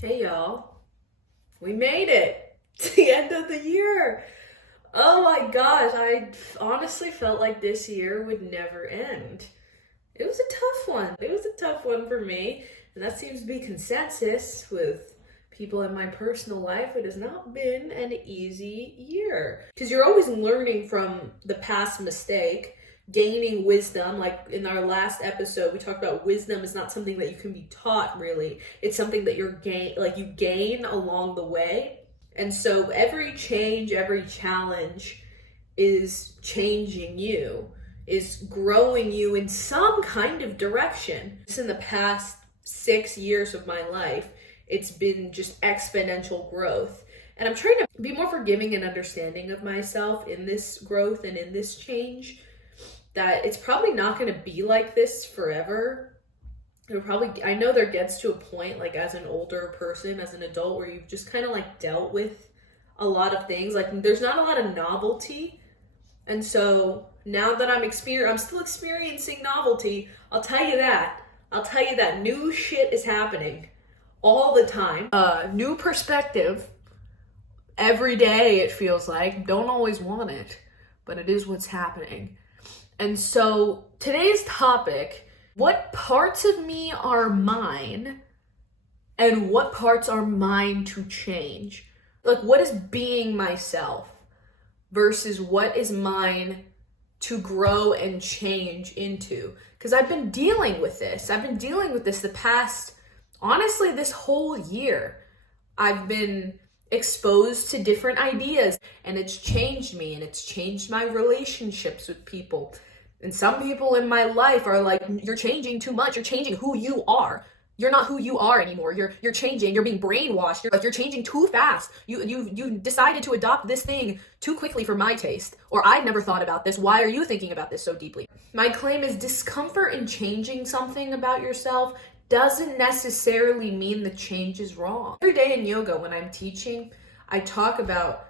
Hey y'all, we made it to the end of the year. Oh my gosh, I honestly felt like this year would never end. It was a tough one. It was a tough one for me, and that seems to be consensus with people in my personal life. It has not been an easy year because you're always learning from the past mistake, gaining wisdom. Like in our last episode, we talked about wisdom is not something that you can be taught really. It's something that you gain along the way. And so every change, every challenge is changing you, is growing you in some kind of direction. Just in the past 6 years of my life, it's been just exponential growth. And I'm trying to be more forgiving and understanding of myself in this growth and in this change, that it's probably not going to be like this forever. I know there gets to a point, like as an older person, as an adult, where you've just kind of like dealt with a lot of things. Like there's not a lot of novelty. And so now that I'm still experiencing novelty. I'll tell you that new shit is happening all the time. New perspective every day, it feels like. Don't always want it, but it is what's happening. And so today's topic, what parts of me are mine and what parts are mine to change? Like, what is being myself versus what is mine to grow and change into? Because I've been dealing with this. The past, honestly, this whole year. I've been exposed to different ideas and it's changed me and it's changed my relationships with people. And some people in my life are like, you're changing too much. You're changing who you are. You're not who you are anymore. You're changing. You're being brainwashed. You're changing too fast. You decided to adopt this thing too quickly for my taste. Or I'd never thought about this. Why are you thinking about this so deeply? My claim is discomfort in changing something about yourself doesn't necessarily mean the change is wrong. Every day in yoga, when I'm teaching, I talk about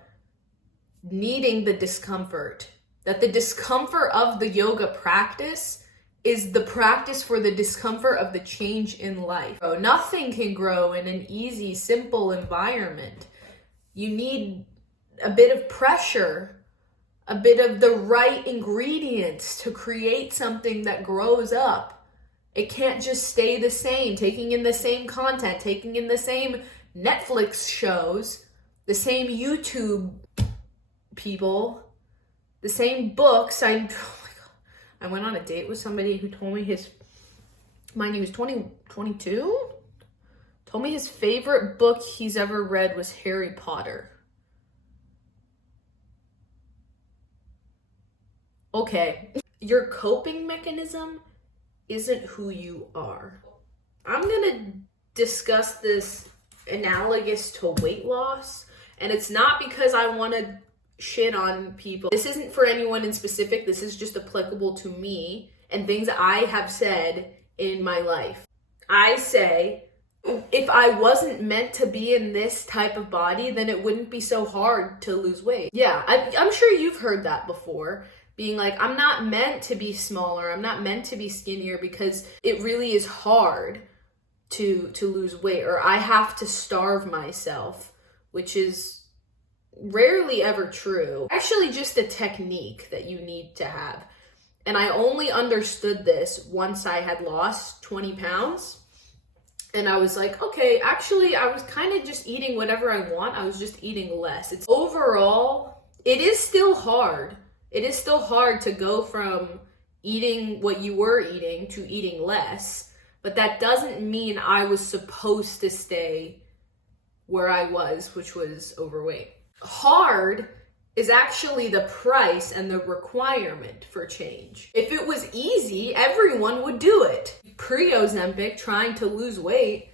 needing the discomfort. That the discomfort of the yoga practice is the practice for the discomfort of the change in life. So nothing can grow in an easy, simple environment. You need a bit of pressure, a bit of the right ingredients to create something that grows up. It can't just stay the same, taking in the same content, taking in the same Netflix shows, the same YouTube people, the same books. Oh my God. I went on a date with somebody who told me mind you, he was 22, told me his favorite book he's ever read was Harry Potter. Okay, your coping mechanism isn't who you are. I'm gonna discuss this analogous to weight loss, and it's not because I want to shit on people. This isn't for anyone in specific. This is just applicable to me and things I have said in my life. I say, if I wasn't meant to be in this type of body, then it wouldn't be so hard to lose weight. Yeah, I'm sure you've heard that before. Being like, I'm not meant to be smaller. I'm not meant to be skinnier because it really is hard to lose weight, or I have to starve myself, which is rarely ever true. Actually, just a technique that you need to have. And I only understood this once I had lost 20 pounds. And I was like, okay, actually, I was kind of just eating whatever I want. I was just eating less. Overall, it is still hard. It is still hard to go from eating what you were eating to eating less. But that doesn't mean I was supposed to stay where I was, which was overweight. Hard is actually the price and the requirement for change. If it was easy, everyone would do it. Pre-Ozempic, trying to lose weight,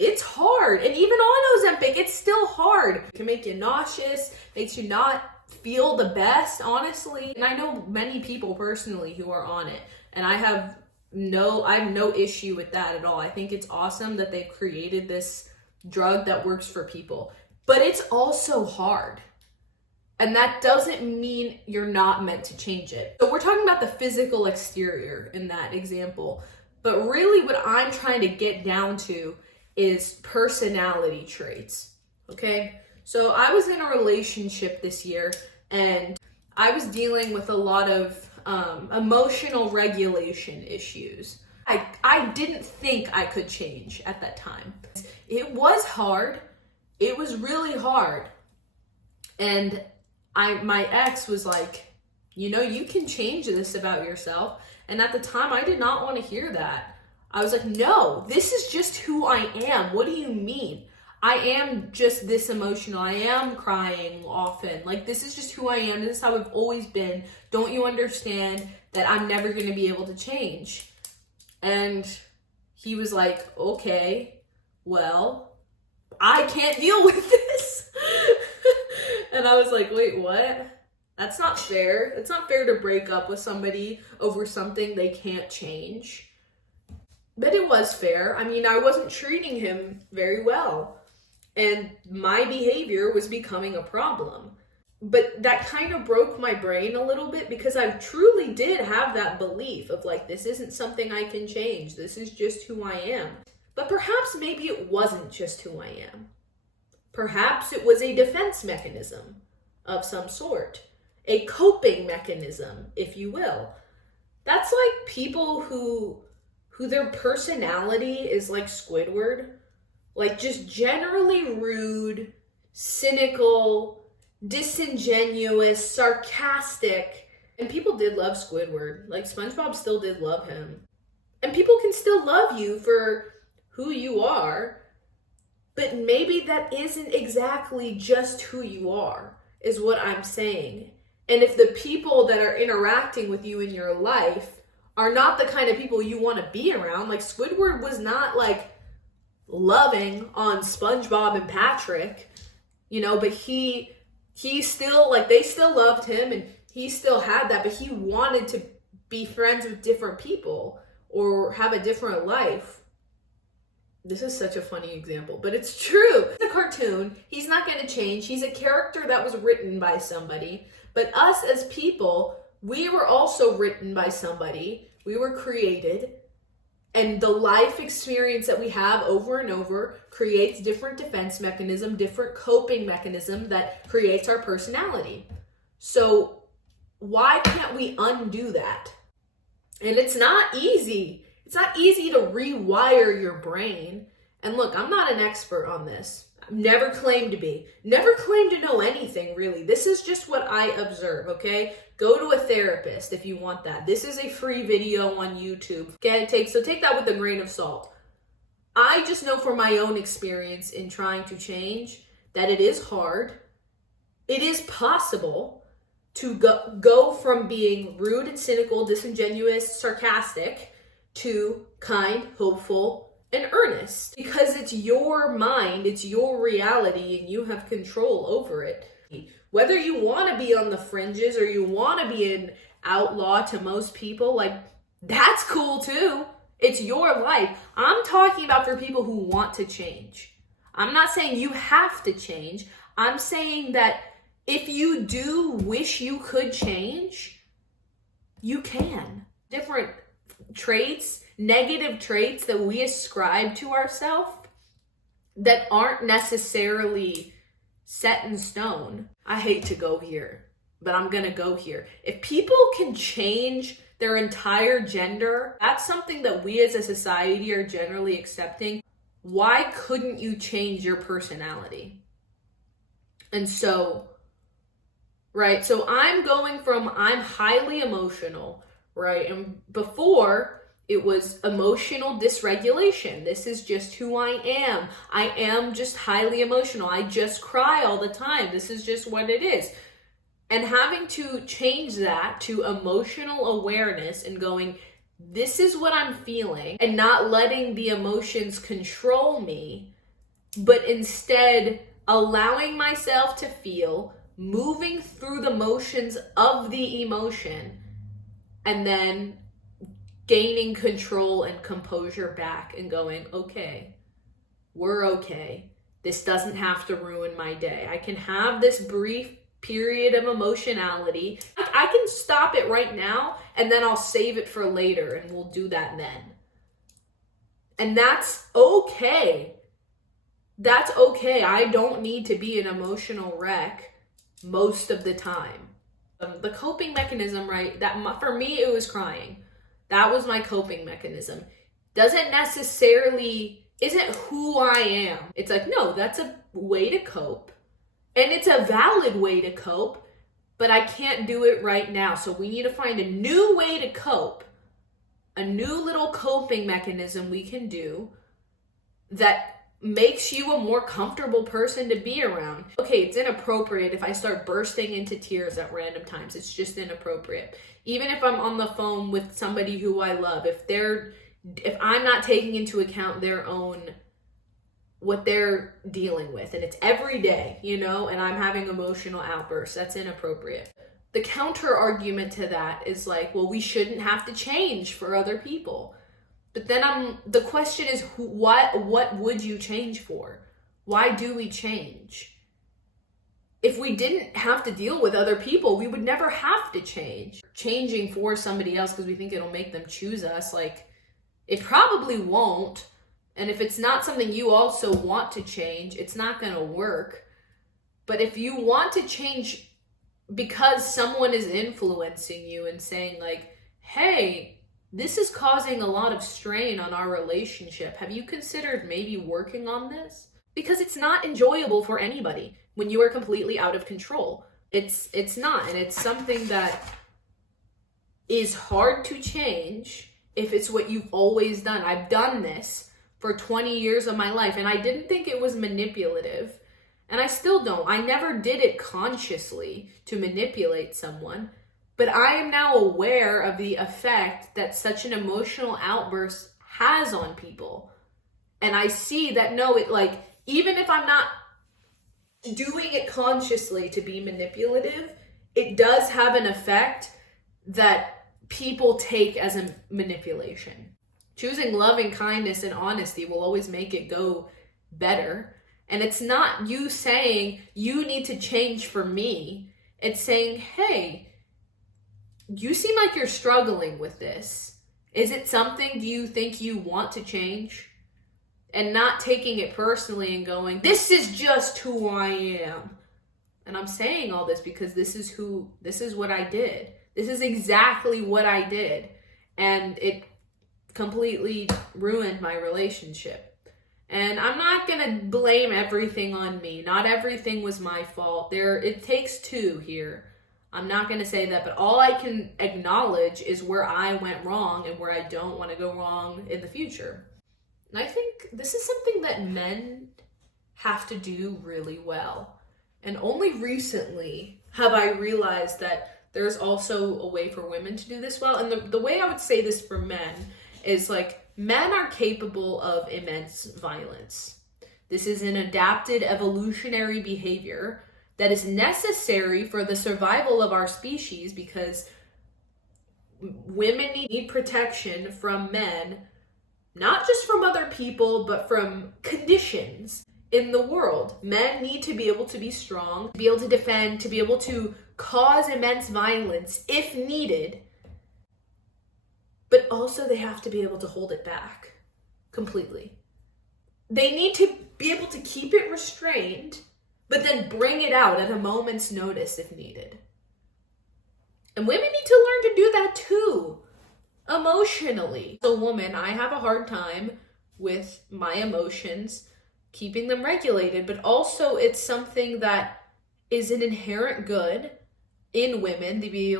it's hard. And even on Ozempic, it's still hard. It can make you nauseous, makes you not feel the best, honestly. And I know many people personally who are on it, and I have no issue with that at all. I think it's awesome that they've created this drug that works for people. But it's also hard. And that doesn't mean you're not meant to change it. So we're talking about the physical exterior in that example. But really what I'm trying to get down to is personality traits. Okay? So I was in a relationship this year, and I was dealing with a lot of emotional regulation issues. I didn't think I could change at that time. It was hard. It was really hard. And my ex was like, you can change this about yourself. And at the time, I did not want to hear that. I was like, no, this is just who I am. What do you mean? I am just this emotional. I am crying often. Like, this is just who I am. This is how I've always been. Don't you understand that I'm never going to be able to change? And he was like, okay, well, I can't deal with this. And I was like, wait, what? That's not fair. It's not fair to break up with somebody over something they can't change. But it was fair. I mean, I wasn't treating him very well. And my behavior was becoming a problem. But that kind of broke my brain a little bit, because I truly did have that belief of like, this isn't something I can change. This is just who I am. But perhaps maybe it wasn't just who I am. Perhaps it was a defense mechanism of some sort. A coping mechanism, if you will. That's like people who their personality is like Squidward. Like, just generally rude, cynical, disingenuous, sarcastic. And people did love Squidward. Like, SpongeBob still did love him. And people can still love you for who you are, but maybe that isn't exactly just who you are, is what I'm saying. And if the people that are interacting with you in your life are not the kind of people you want to be around, like Squidward was not like loving on SpongeBob and Patrick, but he still, like, they still loved him and he still had that, but he wanted to be friends with different people or have a different life. This is such a funny example, but it's true. It's a cartoon. He's not going to change. He's a character that was written by somebody. But us as people, we were also written by somebody. We were created. And the life experience that we have over and over creates different defense mechanism, different coping mechanism that creates our personality. So why can't we undo that? And it's not easy. It's not easy to rewire your brain. And look, I'm not an expert on this. I've never claimed to be. Never claimed to know anything, really. This is just what I observe, okay? Go to a therapist if you want that. This is a free video on YouTube. Okay, take that with a grain of salt. I just know from my own experience in trying to change that it is hard. It is possible to go from being rude and cynical, disingenuous, sarcastic, to kind, hopeful, and earnest. Because it's your mind, it's your reality, and you have control over it. Whether you want to be on the fringes or you want to be an outlaw to most people, like, that's cool too. It's your life. I'm talking about for people who want to change. I'm not saying you have to change. I'm saying that if you do wish you could change, you can. Different traits, negative traits that we ascribe to ourselves that aren't necessarily set in stone. I hate to go here, but I'm gonna go here. If people can change their entire gender, that's something that we as a society are generally accepting. Why couldn't you change your personality? And so, right, so I'm going from I'm highly emotional, right? And before, it was emotional dysregulation. This is just who I am. I am just highly emotional. I just cry all the time. This is just what it is. And having to change that to emotional awareness and going, this is what I'm feeling, and not letting the emotions control me, but instead allowing myself to feel, moving through the motions of the emotion, and then gaining control and composure back and going, okay, we're okay. This doesn't have to ruin my day. I can have this brief period of emotionality. I can stop it right now and then I'll save it for later and we'll do that then. And that's okay. That's okay. I don't need to be an emotional wreck most of the time. The coping mechanism, right? For me, it was crying. That was my coping mechanism. Doesn't necessarily, isn't who I am. It's like, no, that's a way to cope. And it's a valid way to cope, but I can't do it right now. So we need to find a new way to cope, a new little coping mechanism we can do that makes you a more comfortable person to be around. Okay, it's inappropriate if I start bursting into tears at random times. It's just inappropriate. Even if I'm on the phone with somebody who I love, if I'm not taking into account their own, what they're dealing with, and it's every day, and I'm having emotional outbursts, that's inappropriate. The counter argument to that is like, well, we shouldn't have to change for other people. But then the question is, what would you change for? Why do we change? If we didn't have to deal with other people, we would never have to change. Changing for somebody else because we think it'll make them choose us, like, it probably won't. And if it's not something you also want to change, it's not going to work. But if you want to change because someone is influencing you and saying like, hey, this is causing a lot of strain on our relationship. Have you considered maybe working on this? Because it's not enjoyable for anybody when you are completely out of control. It's not, and it's something that is hard to change if it's what you've always done. I've done this for 20 years of my life, and I didn't think it was manipulative, and I still don't. I never did it consciously to manipulate someone. But I am now aware of the effect that such an emotional outburst has on people. And I see that, no, even if I'm not doing it consciously to be manipulative, it does have an effect that people take as a manipulation. Choosing loving kindness and honesty will always make it go better. And it's not you saying, you need to change for me. It's saying, hey, you seem like you're struggling with this. Is it something, do you think you want to change? And not taking it personally and going, this is just who I am. And I'm saying all this because this is what I did. This is exactly what I did. And it completely ruined my relationship. And I'm not going to blame everything on me. Not everything was my fault. It takes two here. I'm not going to say that, but all I can acknowledge is where I went wrong and where I don't want to go wrong in the future. And I think this is something that men have to do really well. And only recently have I realized that there's also a way for women to do this well. And the way I would say this for men is like, men are capable of immense violence. This is an adapted evolutionary behavior that is necessary for the survival of our species because women need protection from men, not just from other people, but from conditions in the world. Men need to be able to be strong, to be able to defend, to be able to cause immense violence if needed, but also they have to be able to hold it back completely. They need to be able to keep it restrained, but then bring it out at a moment's notice if needed. And women need to learn to do that too, emotionally. As a woman, I have a hard time with my emotions, keeping them regulated, but also it's something that is an inherent good in women to be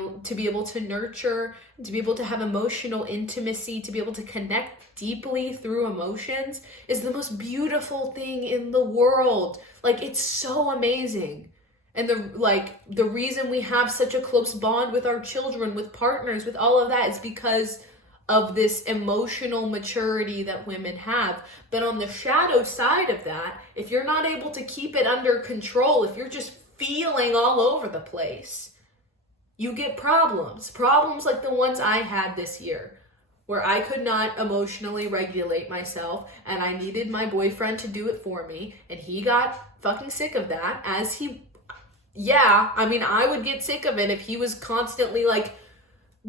able to nurture, to be able to have emotional intimacy, to be able to connect deeply through emotions is the most beautiful thing in the world. Like, it's so amazing. And the reason we have such a close bond with our children, with partners, with all of that is because of this emotional maturity that women have. But on the shadow side of that, if you're not able to keep it under control, if you're just feeling all over the place, you get problems like the ones I had this year, where I could not emotionally regulate myself and I needed my boyfriend to do it for me, and he got fucking sick of that, I would get sick of it if he was constantly like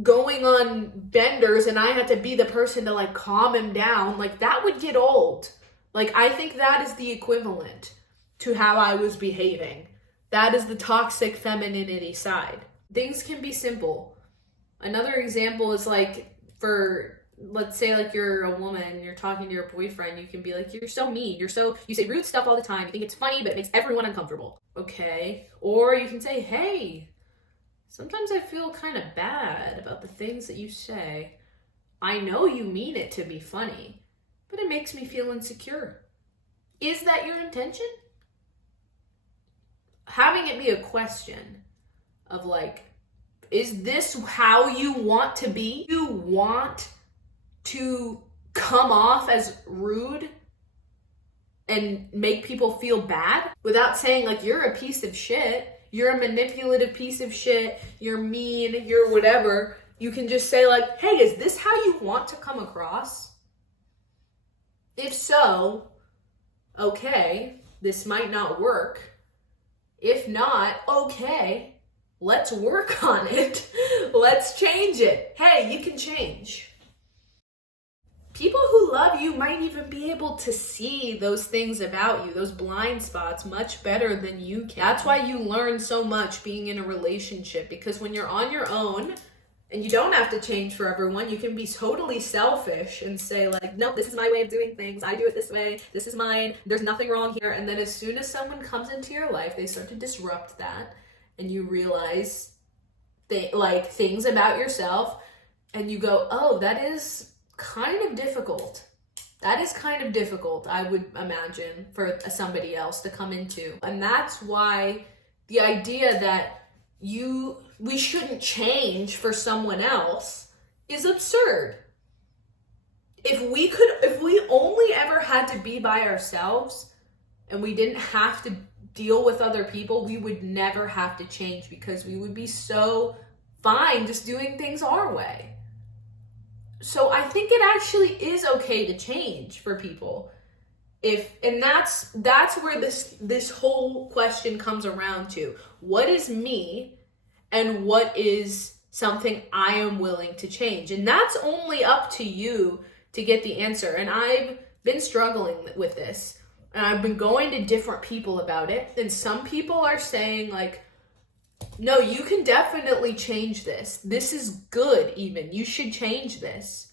going on benders and I had to be the person to like calm him down. Like, that would get old. Like, I think that is the equivalent to how I was behaving. That is the toxic femininity side. Things can be simple. Another example is like, for, let's say like you're a woman, you're talking to your boyfriend, you can be like, you're so mean, you say rude stuff all the time, you think it's funny, but it makes everyone uncomfortable. Okay. Or you can say, hey, sometimes I feel kind of bad about the things that you say. I know you mean it to be funny, but it makes me feel insecure. Is that your intention? Having it be a question of like, is this how you want to be? You want to come off as rude and make people feel bad without saying like, you're a piece of shit, you're a manipulative piece of shit, you're mean, you're whatever. You can just say like, hey, is this how you want to come across? If so, okay, this might not work. If not, okay, let's work on it. Let's change it. Hey, you can change. People who love you might even be able to see those things about you, those blind spots, much better than you can. That's why you learn so much being in a relationship, because when you're on your own, and you don't have to change for everyone, you can be totally selfish and say like, nope, this is my way of doing things. I do it this way. This is mine. There's nothing wrong here. And then as soon as someone comes into your life, they start to disrupt that. And you realize things about yourself. And you go, oh, that is kind of difficult. That is kind of difficult, I would imagine, for somebody else to come into. And that's why the idea that we shouldn't change for someone else is absurd. If we only ever had to be by ourselves and we didn't have to deal with other people, we would never have to change, because we would be so fine just doing things our way. So I think it actually is okay to change for people. And that's where this whole question comes around to. What is me and what is something I am willing to change? And that's only up to you to get the answer. And I've been struggling with this, and I've been going to different people about it. And some people are saying like, no, you can definitely change this. This is good even. You should change this.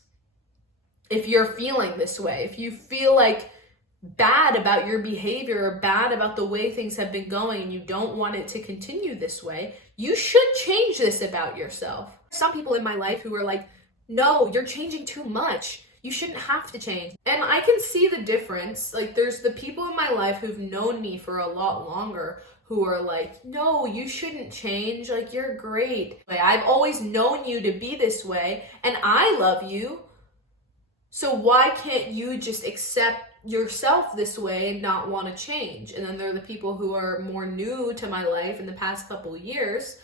If you're feeling this way, if you feel like bad about your behavior or bad about the way things have been going and you don't want it to continue this way, you should change this about yourself. Some people in my life who are like, no, you're changing too much. You shouldn't have to change. And I can see the difference. Like, there's the people in my life who've known me for a lot longer who are like, no, you shouldn't change. Like, you're great. Like, I've always known you to be this way and I love you. So why can't you just accept yourself this way and not want to change? And then there are the people who are more new to my life in the past couple of years,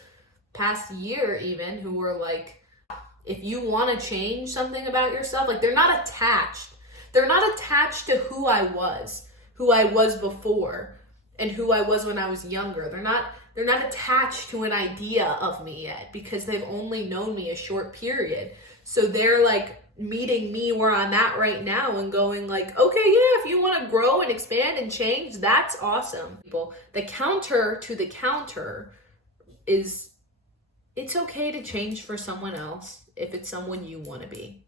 past year even, who were like, if you want to change something about yourself, like they're not attached. They're not attached to who I was before and who I was when I was younger. They're not attached to an idea of me yet, because they've only known me a short period. So they're like meeting me where I'm at right now and going like, okay, yeah, if you want to grow and expand and change, that's awesome. People, the counter to the counter is, it's okay to change for someone else if it's someone you want to be.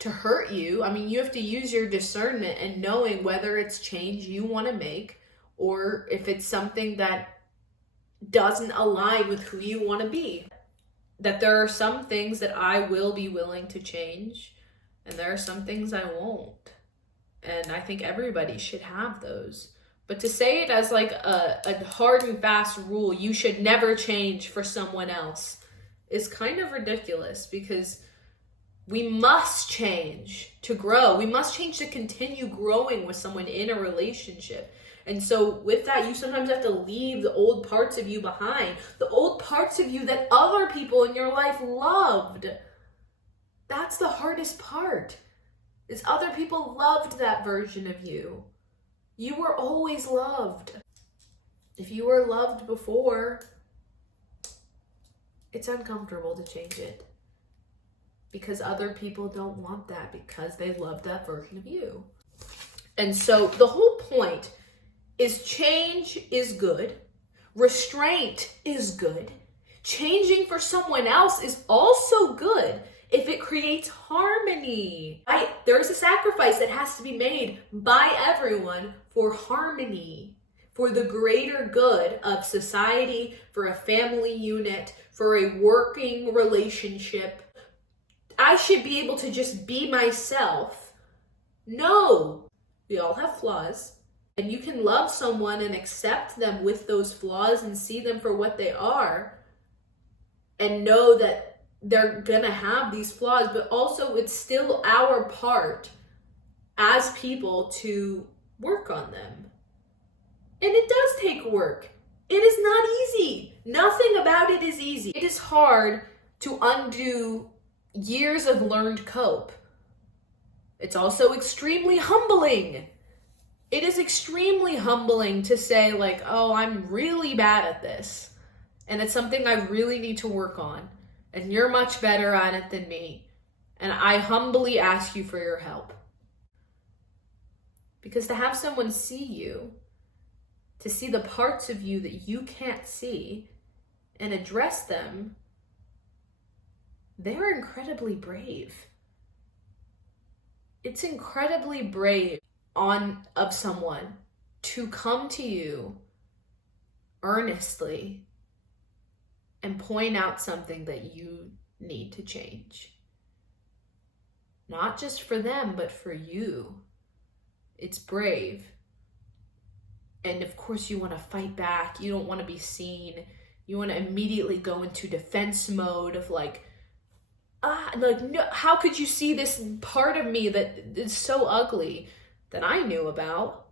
To hurt you, I mean, you have to use your discernment and knowing whether it's change you want to make or if it's something that doesn't align with who you want to be. That there are some things that I will be willing to change, and there are some things I won't. And I think everybody should have those. But to say it as like a hard and fast rule, you should never change for someone else, is kind of ridiculous, because we must change to grow. We must change to continue growing with someone in a relationship. And so with that, you sometimes have to leave the old parts of you behind. The old parts of you that other people in your life loved. That's the hardest part, is other people loved that version of you. You were always loved. If you were loved before, it's uncomfortable to change it, because other people don't want that, because they love that version of you. And so the whole point is change is good. Restraint is good. Changing for someone else is also good if it creates harmony. There is a sacrifice that has to be made by everyone for harmony, for the greater good of society, for a family unit, for a working relationship. I should be able to just be myself. No, we all have flaws. And you can love someone and accept them with those flaws and see them for what they are and know that they're gonna have these flaws, but also it's still our part as people to work on them. And it does take work. It is not easy. Nothing about it is easy. It is hard to undo years of learned cope. It's also extremely humbling. It is extremely humbling to say like, oh, I'm really bad at this. And it's something I really need to work on. And you're much better at it than me. And I humbly ask you for your help. Because to have someone see you, to see the parts of you that you can't see and address them, they're incredibly brave. It's incredibly brave of someone to come to you earnestly and point out something that you need to change. Not just for them, but for you. It's brave. And of course you want to fight back. You don't want to be seen. You want to immediately go into defense mode of like, no, how could you see this part of me that is so ugly that I knew about,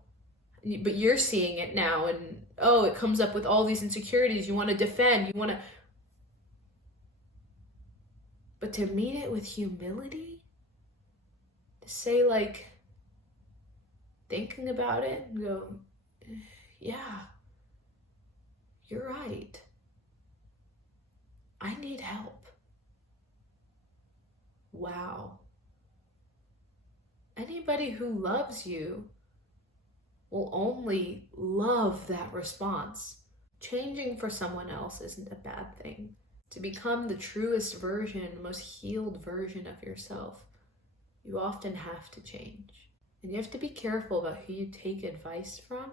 but you're seeing it now, and oh, it comes up with all these insecurities. You want to defend, but to meet it with humility, to say like, thinking about it and go, yeah, you're right. I need help. Wow. Anybody who loves you will only love that response. Changing for someone else isn't a bad thing. To become the truest version, most healed version of yourself, you often have to change. And you have to be careful about who you take advice from,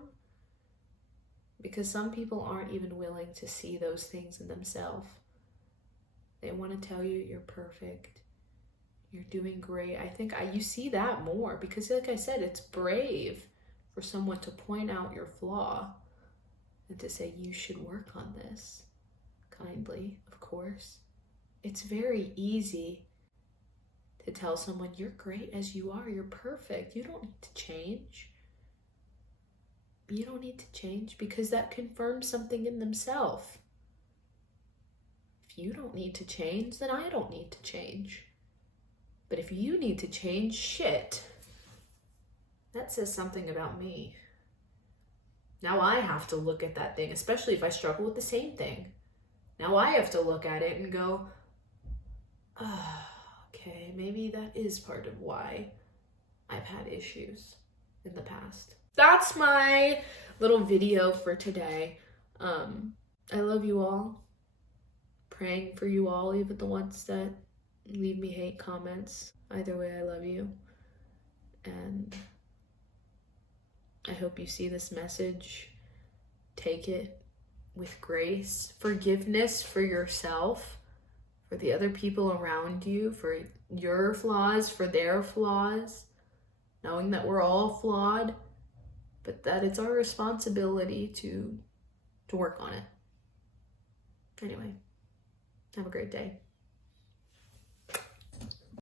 because some people aren't even willing to see those things in themselves. They want to tell you you're perfect, you're doing great. I think you see that more because, like I said, it's brave for someone to point out your flaw and to say you should work on this. Kindly, of course. It's very easy to tell someone you're great as you are, you're perfect, you don't need to change. You don't need to change because that confirms something in themselves. If you don't need to change, then I don't need to change. But if you need to change, shit, that says something about me. Now I have to look at that thing, especially if I struggle with the same thing. Now I have to look at it and go, okay, maybe that is part of why I've had issues in the past. That's my little video for today. I love you all. Praying for you all, even the ones that leave me hate comments. Either way, I love you. And I hope you see this message. Take it with grace. Forgiveness for yourself, for the other people around you, for your flaws, for their flaws. Knowing that we're all flawed, but that it's our responsibility to work on it. Anyway, have a great day.